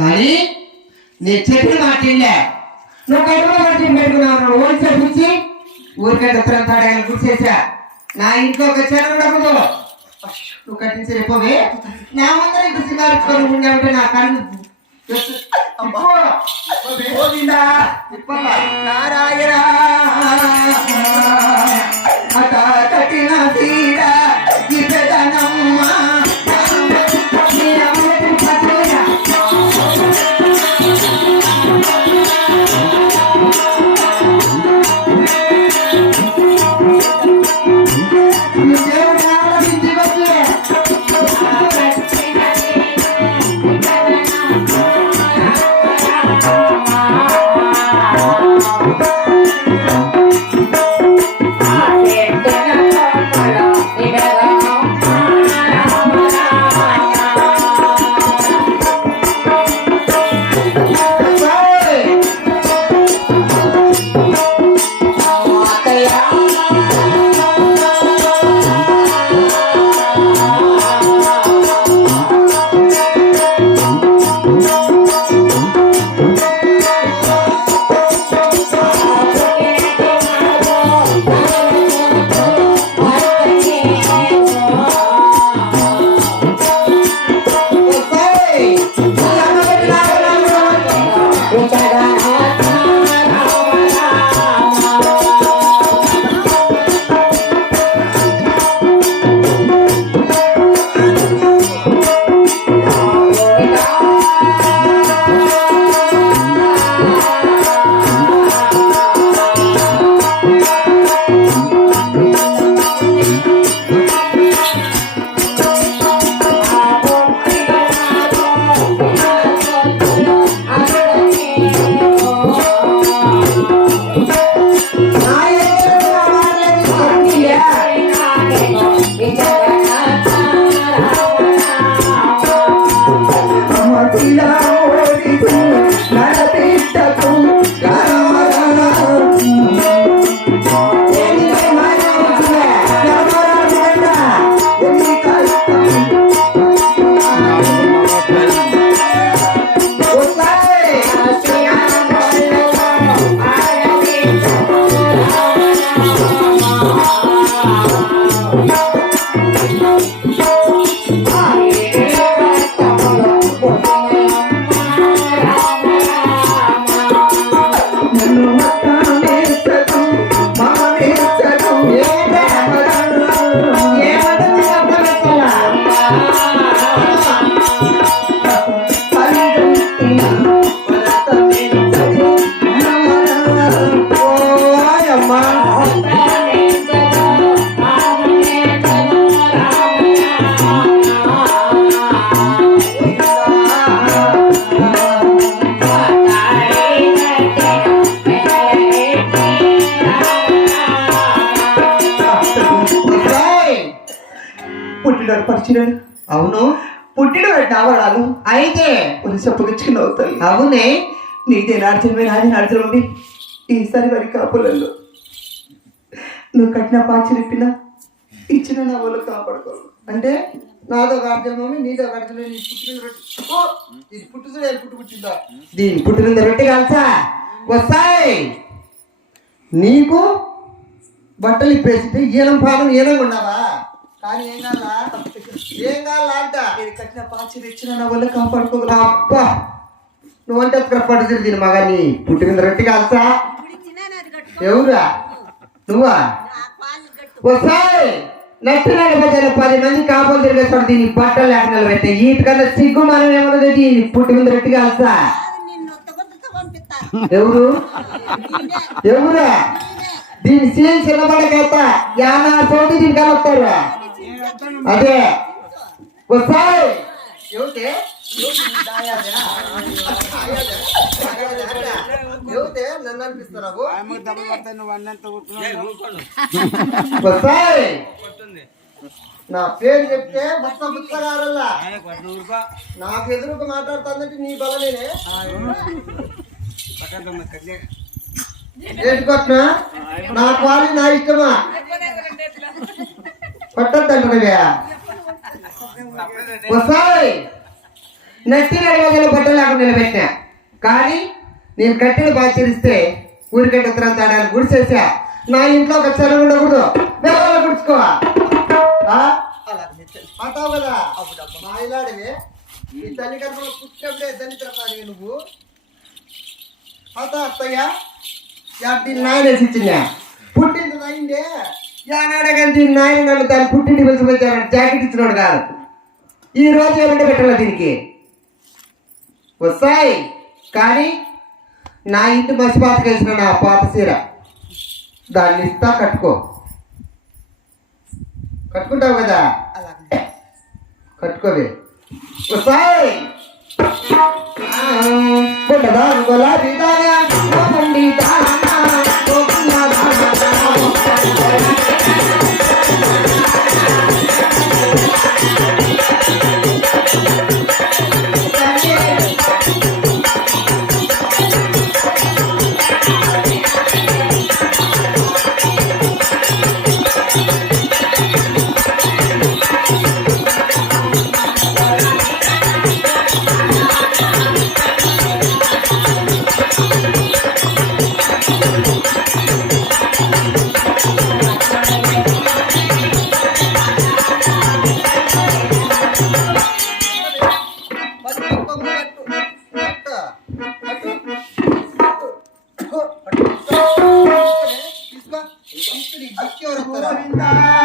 కానీ నేను చెప్పిన మాట వినలే. నువ్వు కడుపులో కట్టి పెట్టుకున్నావు? ఓడి చెప్పించి ఊరికే తాడాలని గుర్చేసా నా ఇంట్లో ఒక చెడు ఉండకూడదు. నువ్వు కట్టించి రేపోవే నా ముందర ఇంత సింగారించుకొని ఉండే నా తిప్పమ్మ. నారాయణ. ఈ పెదనమ్మ. పరిచినాడు అవును. పుట్టినాడు నావడాలు అయితే కొన్ని చెప్పగించుకుని అవుతాయి అవునే. నీదే నాడుతుంది నాది నాడుతుంది ఈసారి వారి కాపులలో నువ్వు కట్టిన పాచి నిప్పిన ఇచ్చిన నా వాళ్ళు కాపాడుకోవాలి. అంటే నాదో గార్జన మమ్మీ నీదో గార్జన నీ పుట్టిన రొట్టె. ఓ, ఇది పుట్టుదే పుట్టు పుట్టిందా? దీని పుట్టిన రొట్టె కాల్సా వస్తాయి. నీకు బట్టలు ఇప్పేసి ఈనం పానం ఈనంగా ఉన్నావా? కానీ ఏం కాలా ఏం కాలా అంట. నేను కట్టిన పాచి ఇచ్చిన నా వాళ్ళు కాపాడుకోగల అబ్బా! నువ్వంటే పట్టుదిరి దీని మగాని పుట్టిన రొట్టె కాల్సా ఎవరా నువ్వా? ప్రజలు పది మంది కాపులు తిరిగేస్తాడు దీని బట్టలు లేకుండా పెట్టే వీటికన్నా సిగ్గు మనం ఏమన్నది దీని పుట్టి మీద రొట్టె కాల్సా ఎవరు? ఎవరా దీని సీన్ చిన్నబడకేత యానా తోటి దీని కలుపుతారు అదే. వస్తాయి ఎవతే ఎవతే నన్ను అనిపిస్తున్నావు వస్తాయి నా పేరు చెప్తే మొత్తం పుస్తకాలల్లా నాకు ఎదురుగా మాట్లాడుతుందంటే నీ బలమేనే? ఏంటి కొట్టిన? నా పాలి నా ఇష్టమా? పట్టద్దంటున్నావే వస్తాయి నట్టి నడివగల బట్టలు లేకుండా నిలబెట్టినా. కానీ నేను కట్టిన బాచరిస్తే ఊరికంటే ఉత్తరం తాడాలి గుడిసేసా. నా ఇంట్లో ఒక చెరువు ఉండకూడదు. వెళ్ళాలి గుడుచుకోవా? అంటావు కదా? మా ఇలాడివి. ఈ తల్లి గర్భంలో పుట్టినప్పుడే దళితులు నువ్వు. అత అత్తయ్య. యా నాయన ఇచ్చిందా? పుట్టింది అయిందే యానాడే నాయన నన్ను దాన్ని పుట్టింటి పిలిచిపోతాడు జాకెట్ ఇచ్చినాడు కాదు. ఈ రోజు ఏమంటే పెట్టాల దీనికి? వస్తాయి. కానీ నా ఇంటి మసి పాతకు వేసిన నా పాత చీర. దాన్ని ఇస్తా కట్టుకో. కట్టుకుంటావు కదా? కట్టుకోవే. వస్తాయి. గుడ్డదా గులాబీ señor, por brindar.